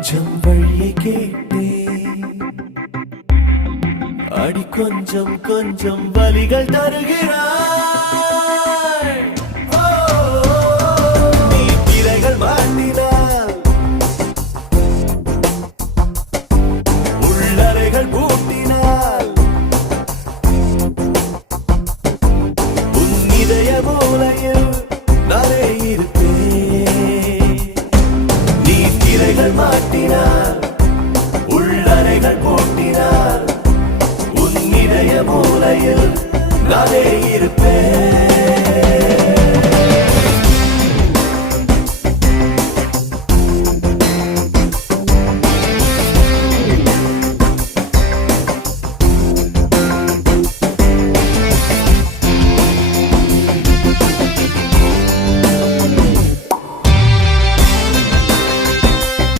கொஞ்சம் வழியை கேட்டேன், அடி கொஞ்சம் கொஞ்சம் வலிகள் தருகிறாய். ஓ, நீ திரைகள் மாட்டினாய், உள்ளறைகள் பூட்டினாய், உன் இதய மூலையில் நானே இருப்பேன். நீ திரைகள் மாட்டினார், உள்ளறைகள் பூட்டினார், உன் இதய மூலையில் நானே இருப்பேன்.